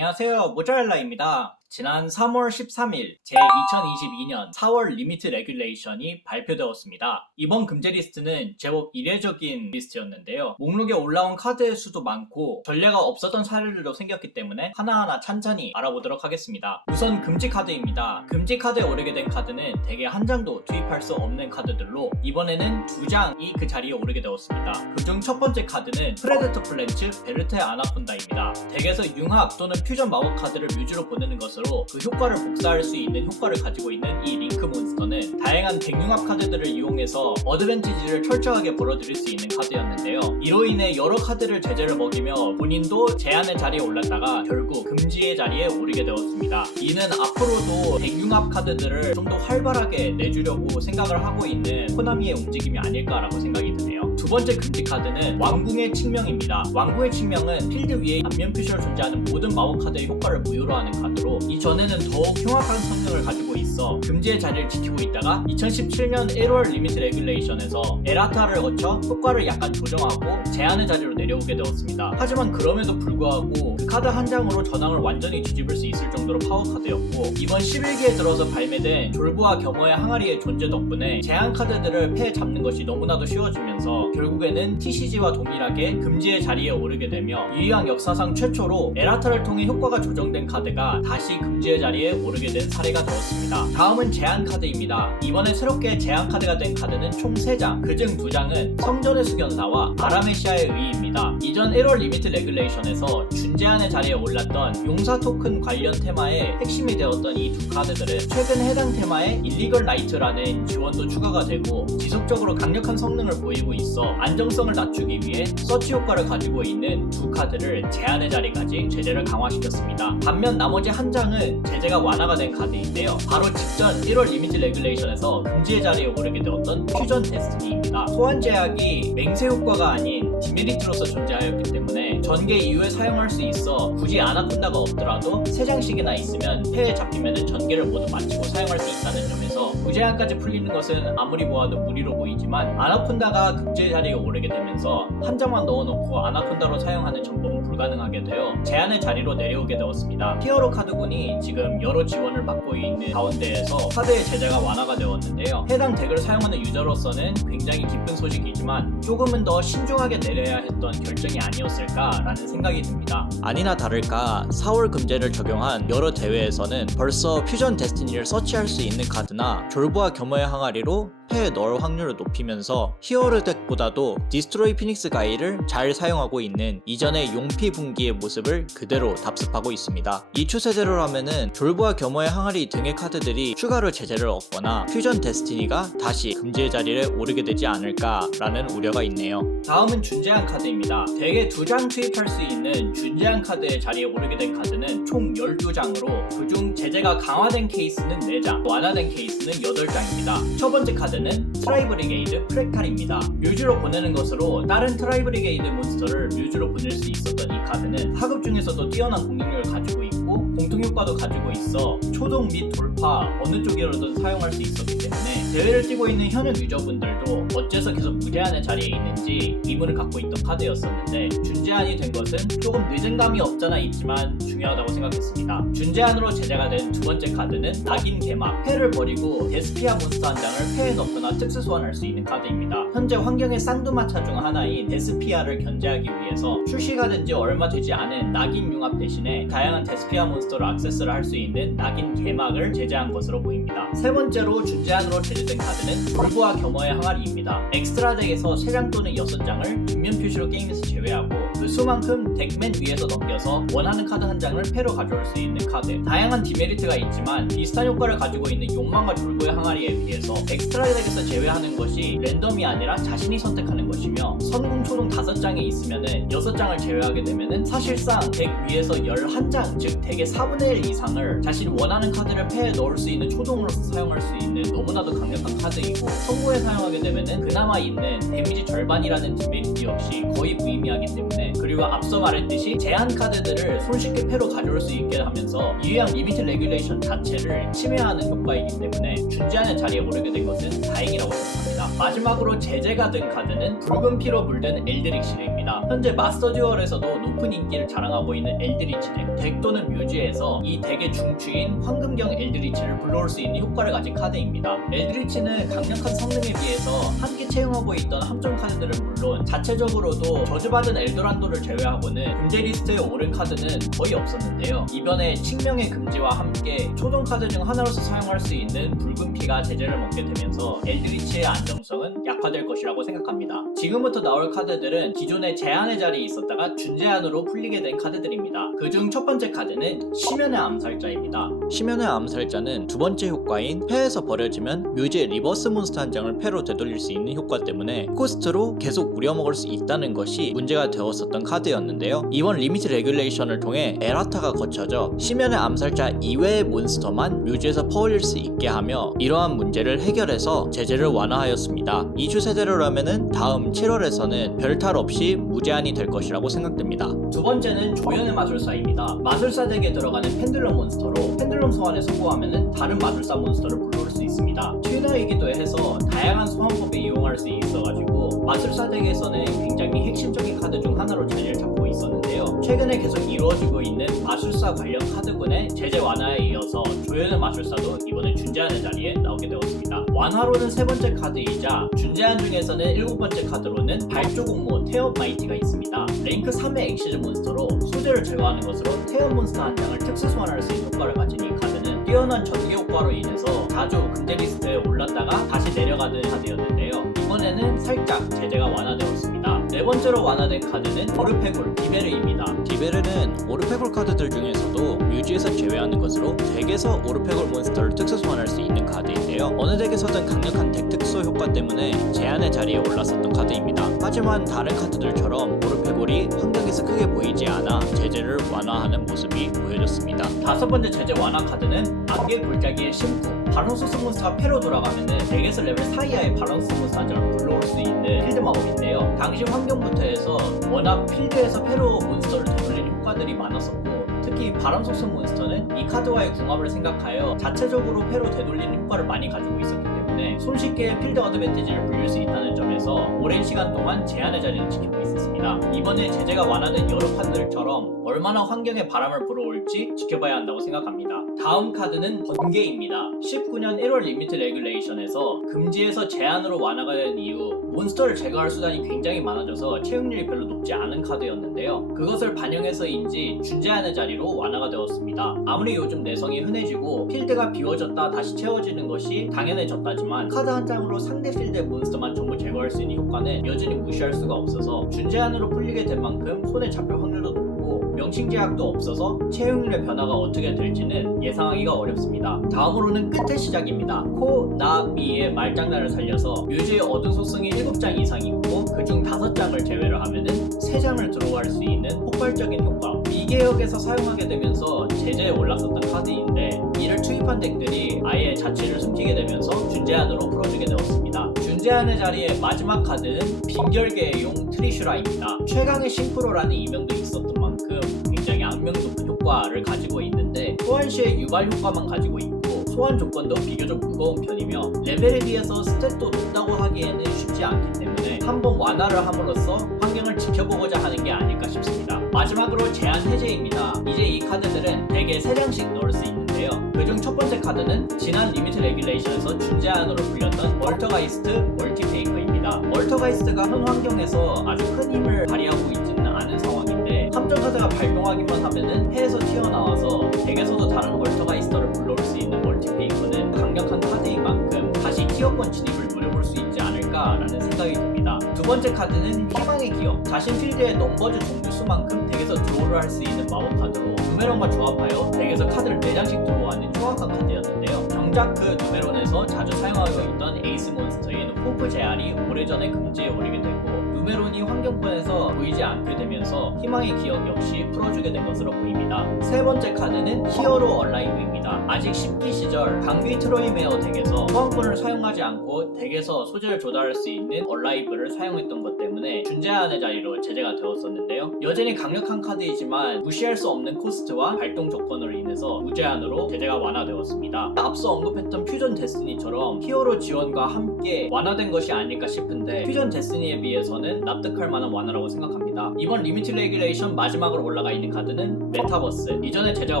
안녕하세요, 모짜렐라입니다. 지난 3월 13일 제2022년 4월 리미트 레귤레이션이 발표되었습니다. 이번 금제 리스트는 제법 이례적인 리스트였는데요. 목록에 올라온 카드의 수도 많고 전례가 없었던 사례들도 생겼기 때문에 하나하나 찬찬히 알아보도록 하겠습니다. 우선 금지 카드입니다. 금지 카드에 오르게 된 카드는 대개 한 장도 투입할 수 없는 카드들로 이번에는 2장이 그 자리에 오르게 되었습니다. 그중 첫 번째 카드는 프레데터 플랜츠 베르테의 아나콘다입니다. 덱에서 융합 또는 퓨전 마법 카드를 뮤즈로 보내는 것으로 그 효과를 복사할 수 있는 효과를 가지고 있는 이 링크 몬스터는 다양한 덱융합 카드들을 이용해서 어드밴티지를 철저하게 벌어들일 수 있는 카드였는데요. 이로 인해 여러 카드를 제재를 먹이며 본인도 제한의 자리에 올랐다가 결국 금지의 자리에 오르게 되었습니다. 이는 앞으로도 덱융합 카드들을 좀 더 활발하게 내주려고 생각을 하고 있는 코나미의 움직임이 아닐까라고 생각이 드네요. 두 번째 금지 카드는 왕궁의 칙명입니다. 왕궁의 칙명은 필드 위에 안면 표시로 존재하는 모든 마법 카드의 효과를 무효로 하는 카드로 이전에는 더욱 흉악한 성능을 가지고 있어 금지의 자리를 지키고 있다가 2017년 1월 리미트 레귤레이션에서 에라타를 거쳐 효과를 약간 조정하고 제한의 자리로 내려오게 되었습니다. 하지만 그럼에도 불구하고 그 카드 한 장으로 전황을 완전히 뒤집을 수 있을 정도로 파워 카드였고 이번 11기에 들어서 발매된 졸부와 겸허의 항아리의 존재 덕분에 제한 카드들을 패에 잡는 것이 너무나도 쉬워지면서 결국에는 TCG와 동일하게 금지의 자리에 오르게 되며 유의왕 역사상 최초로 에라타를 통해 효과가 조정된 카드가 다시 금지의 자리에 오르게 된 사례가 되었습니다. 다음은 제한 카드입니다. 이번에 새롭게 제한 카드가 된 카드는 총 3장, 그중 2장은 성전의 수견사와 아라메시아의 의입니다. 이전 1월 리미트 레귤레이션에서 준제한의 자리에 올랐던 용사 토큰 관련 테마의 핵심이 되었던 이 두 카드들은 최근 해당 테마에 일리걸 나이트라는 지원도 추가가 되고 지속적으로 강력한 성능을 보이고 있어 안정성을 낮추기 위해 서치 효과를 가지고 있는 두 카드를 제한의 자리까지 제재를 강화시켰습니다. 반면 나머지 한 장은 제재가 완화가 된 카드인데요. 바로 직전 1월 리미트 레귤레이션에서 금지의 자리에 오르게 되었던 퓨전 데스티니입니다. 소환 제약이 맹세 효과가 아닌 디메리트로서 존재하였기 때문에 전개 이후에 사용할 수 있어 굳이 아나콘다가 없더라도 3장씩이나 있으면 패에 잡히면 전개를 모두 마치고 사용할 수 있다는 점에서 무제한까지 풀리는 것은 아무리 보아도 무리로 보이지만 아나콘다가 금지의 자리에 오르게 되면서 한 장만 넣어놓고 아나콘다로 사용하는 전법은 불가능하게 되어 제한의 자리로 내려오게 되었습니다. 히어로 카드군이 지금 여러 지원을 받고 있는 가운데에서 카드의 제재가 완화가 되었는데요. 해당 덱을 사용하는 유저로서는 굉장히 기쁜 소식이지만 조금은 더 신중하게 내려야 했던 결정이 아니었을까라는 생각이 듭니다. 아니나 다를까 4월 금제를 적용한 여러 대회에서는 벌써 퓨전 데스티니를 서치할 수 있는 카드나 졸부와 겸허의 항아리로 패에 넣을 확률을 높이면서 히어로 덱보다도 디스트로이 피닉스 가이를 잘 사용하고 있는 이전의 용피 분기의 모습을 그대로 답습하고 있습니다. 이 추세대로라면은 졸부와 겸허의 항아리 등의 카드들이 추가로 제재를 얻거나 퓨전 데스티니가 다시 금지의 자리에 오르게 되지 않을까라는 우려가 있네요. 다음은 준제한 카드입니다. 덱에 2장 투입할 수 있는 준제한 카드의 자리에 오르게 된 카드는 총 12장으로 그중 제재가 강화된 케이스는 4장, 완화된 케이스는 8장입니다. 첫 번째 카드는 트라이브리게이드 프랙탈입니다. 뮤즈로 보내는 것으로 다른 트라이브리게이드 몬스터를 뮤즈로 보낼 수 있었던 이 카드는 하급 중에서도 뛰어난 공격력을 가지고 있고 공통효과도 가지고 있어 초동 및 돌파 어느 쪽이라든 사용할 수 있었기 때문에 대회를 뛰고 있는 현역 유저분들도 어째서 계속 무제한의 자리에 있는지 의문을 갖고 있던 카드였었는데 준제한이 된 것은 조금 늦은 감이 없잖아 있지만 중요하다고 생각했습니다. 준제한으로 제재가 된 두 번째 카드는 낙인 개막, 패를 버리고 데스피아 몬스터 한 장을 패에 넣거나 특수 소환할 수 있는 카드입니다. 현재 환경의 쌍두마차 중 하나인 데스피아를 견제하기 위해서 출시가 된 지 얼마 되지 않은 낙인 융합 대신에 다양한 데스피아 몬스터를 액세스를 할 수 있는 낙인 개막을 제재한 것으로 보입니다. 세 번째로 준제한으로 제재된 카드는 졸부와 겸허의 항아리입니다. 엑스트라 덱에서 3장 또는 6장을 뒷면 표시로 게임에서 제외하고 그 수만큼 덱맨 위에서 넘겨서 원하는 카드 한 장을 패로 가져올 수 있는 카드. 다양한 디메리트가 있지만 비슷한 효과를 가지고 있는 욕망과 졸부의 항아리에 비해서 엑스트라 덱에서 제외하는 것이 랜덤이 아니라 자신이 선택하는 것이며 선궁 초동 5장에 있으면은 6장을 제외하게 되면은 사실상 덱 위에서 11장, 즉 덱의 4분의 1 이상을 자신이 원하는 카드를 패에 넣을 수 있는 초동으로서 사용할 수 있는 너무나도 강력한 카드이고 선고에 사용하게 되면은 그나마 있는 데미지 절반이라는 디메리트 역시 거의 무의미하기 때문에 그리고 앞서 말했듯이 제한 카드들을 손쉽게 패로 가져올 수 있게 하면서 유의한 리미트 레귤레이션 자체를 침해하는 효과이기 때문에 준제하는 자리에 오르게 된 것은 다행이라고 생각합니다. 마지막으로 제재가 된 카드는 붉은 피로 물든 엘드릭시르입니다. 현재 마스터 듀얼에서도 높은 인기를 자랑하고 있는 엘드리치 덱 또는 뮤즈에서 이 덱의 중추인 황금경 엘드리치를 불러올 수 있는 효과를 가진 카드입니다. 엘드리치는 강력한 성능에 비해서 함께 채용하고 있던 함정 카드들은 물론 자체적으로도 저주받은 엘도란도를 제외하고는 금제 리스트에 오른 카드는 거의 없었는데요. 이번에 칙명의 금지와 함께 초동 카드 중 하나로서 사용할 수 있는 붉은 피가 제재를 먹게 되면서 엘드리치의 안정성은 약화될 것이라고 생각합니다. 지금부터 나올 카드들은 기존의 제한의 자리에 있었다가 준제한으로 풀리게 된 카드들입니다. 그중 첫 번째 카드는 심연의 암살자입니다. 심연의 암살자는 두 번째 효과인 패에서 버려지면 뮤즈의 리버스 몬스터 한 장을 패로 되돌릴 수 있는 효과 때문에 코스트로 계속 우려먹을 수 있다는 것이 문제가 되었었던 카드였는데요. 이번 리미트 레귤레이션을 통해 에라타가 거쳐져 심연의 암살자 이외의 몬스터만 뮤즈에서 퍼올릴 수 있게 하며 이러한 문제를 해결해서 제재를 완화하였습니다. 이 추세대로라면은 다음 7월에서는 별탈 없이 무제한이 될 것이라고 생각됩니다. 두 번째는 조연의 마술사입니다. 마술사 덱에 들어가는 펜들럼 몬스터로 펜들럼 소환에 성공하면 다른 마술사 몬스터를 불러올 수 있습니다. 튜너이기도 해서 다양한 소환법에 이용할 수 있어가지고 마술사 덱에서는 굉장히 핵심적인 카드 중 하나로 자리를 잡고 있었는데요. 최근에 계속 이루어지고 있는 마술사 관련 카드군의 제재 완화에 이어서 조연의 마술사도 이번에 준제한의 자리에 나오게 되었습니다. 완화로는 세 번째 카드이자 준제한 중에서는 일곱 번째 카드로는 발조공모 태엽 마이티가 있습니다. 랭크 3의 엑시즈 몬스터로 소재를 제거하는 것으로 태엽 몬스터 한 장을 특수 소환할 수 있는 효과를 가진 이 카드는 뛰어난 전개 효과로 인해서 자주 금제 리스트에 올랐다가 다시 내려가는 카드였는데요. 이번에는 살짝 제재가 완화되었습니다. 네 번째로 완화된 카드는 오르페골 디베르입니다. 디베르는 오르페골 카드들 중에서도 뮤즈에서 제외하는 것으로 덱에서 오르페골 몬스터를 특수 소환할 수 있는 카드인데요. 어느 덱에서든 강력한 덱 특수 효과 때문에 제한의 자리에 올랐었던 카드입니다. 하지만 다른 카드들처럼 오르페골이 환경에서 크게 보이지 않아 제재를 완화하는 모습이 보여졌습니다. 다섯 번째 제재 완화 카드는 안개 골짜기의 심쿵. 바론소스 몬스터가 패로 돌아가면은 덱에서 레벨 4 이하의 바론소스 몬스터 한 장을 불러올 수 있는 필드 마법인데요. 당시 환경부터 해서 워낙 필드에서 패로 몬스터를 되돌리는 효과들이 많았었고 특히 바람소스 몬스터는 이 카드와의 궁합을 생각하여 자체적으로 패로 되돌리는 효과를 많이 가지고 있었기 때문에 손쉽게 필드 어드밴티지를 불릴 수 있다는 점에서 오랜 시간 동안 제한의 자리를 지키고 있었습니다. 이번에 제재가 완화된 여러 카드들처럼 얼마나 환경에 바람을 불어올지 지켜봐야 한다고 생각합니다. 다음 카드는 번개입니다. 19년 1월 리미트 레귤레이션에서 금지에서 제한으로 완화가 된 이후 몬스터를 제거할 수단이 굉장히 많아져서 채용률이 별로 높지 않은 카드였는데요. 그것을 반영해서인지 준제한의 자리로 완화가 되었습니다. 아무리 요즘 내성이 흔해지고 필드가 비워졌다 다시 채워지는 것이 당연해졌다지만 카드 한 장으로 상대 필드의 몬스터만 전부 제거할 수 있는 효과는 여전히 무시할 수가 없어서 준제한으로 풀리게 된 만큼 손에 잡힐 확률도 높고 명칭 제약도 없어서 채용률의 변화가 어떻게 될지는 예상하기가 어렵습니다. 다음으로는 끝의 시작입니다. 코, 나, 미의 말장난을 살려서 뮤즈의 어둠 속성이 7장 이상 있고 그중 5장을 제외를 하면은 3장을 들어갈 수 있는 폭발적인 효과. 미개혁에서 사용하게 되면서 제재에 올랐었던 카드인데 이를 투입한 덱들이 아예 자취를 숨기게 되면서 준제한으로 풀어주게 되었습니다. 준제한의 자리에 마지막 카드는 빈결계용 트리슈라입니다. 최강의 싱크로라는 이명도 있었던 만큼 굉장히 악명 높은 효과를 가지고 있는데 소환 시에 유발 효과만 가지고 있고 소환 조건도 비교적 무거운 편이며 레벨에 비해서 스탯도 높다고 하기에는 쉽지 않기 때문에 한번 완화를 함으로써 환경을 지켜보고자 하는 게 아닐까 싶습니다. 마지막으로 제한 해제입니다. 이제 이 카드들은 덱에 3장씩 넣을 수 있는데요. 그중 첫 번째 카드는 지난 리미트 레귤레이션에서 준제한으로 풀렸던 월터가이스트 멀티페이커입니다. 월터가이스트가 현 환경에서 아주 큰 힘을 발휘하고 있지는 않은 상황인데 함정 카드가 발동하기만 하면은 패에서 튀어나와서 덱에서도 다른 월터가이스터를 불러올 수 있는 멀티페이커는 강력한 카드인 만큼 다시 티어권 진입을 노려볼 수 있지 않을까라는 생각이 듭니다. 두 번째 카드는 희망의 기억. 자신 필드의 넘버즈 종류 수만큼 덱에서 드로우를 할 수 있는 마법 카드로 누메론과 조합하여 덱에서 카드를 4장씩 드로우하는 정확한 카드였는데요. 정작 그 누메론에서 자주 사용하고 있던 에이스 몬스터인 호프 제알이 오래전에 금지에 오르게 되고 구매론이 환경권에서 보이지 않게 되면서 희망의 기억 역시 풀어주게 된 것으로 보입니다. 세 번째 카드는 히어로 얼라이브입니다. 아직 10기 시절 강귀 트로이메어 덱에서 소환권을 사용하지 않고 덱에서 소재를 조달할 수 있는 얼라이브를 사용했던 것 때문에 준제한의 자리로 제재가 되었었는데요. 여전히 강력한 카드이지만 무시할 수 없는 코스트와 발동 조건으로 인해서 무제한으로 제재가 완화되었습니다. 앞서 언급했던 퓨전 데스티니처럼 히어로 지원과 함께 완화된 것이 아닐까 싶은데 퓨전 데스티니에 비해서는 납득할 만한 완화라고 생각합니다. 이번 리미트 레귤레이션 마지막으로 올라가 있는 카드는 메타버스. 이전에 제재가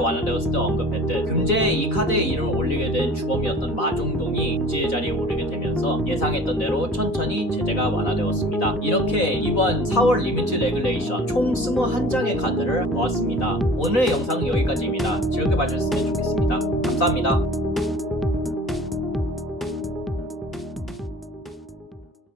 완화되었을 때 언급했듯 금제에 이 카드의 이름을 올리게 된 주범이었던 마종동이 금지의 자리에 오르게 되면서 예상했던 대로 천천히 제재가 완화되었습니다. 이렇게 이번 4월 리미트 레귤레이션 총 21장의 카드를 보았습니다. 오늘의 영상은 여기까지입니다. 즐겁게 봐주셨으면 좋겠습니다. 감사합니다.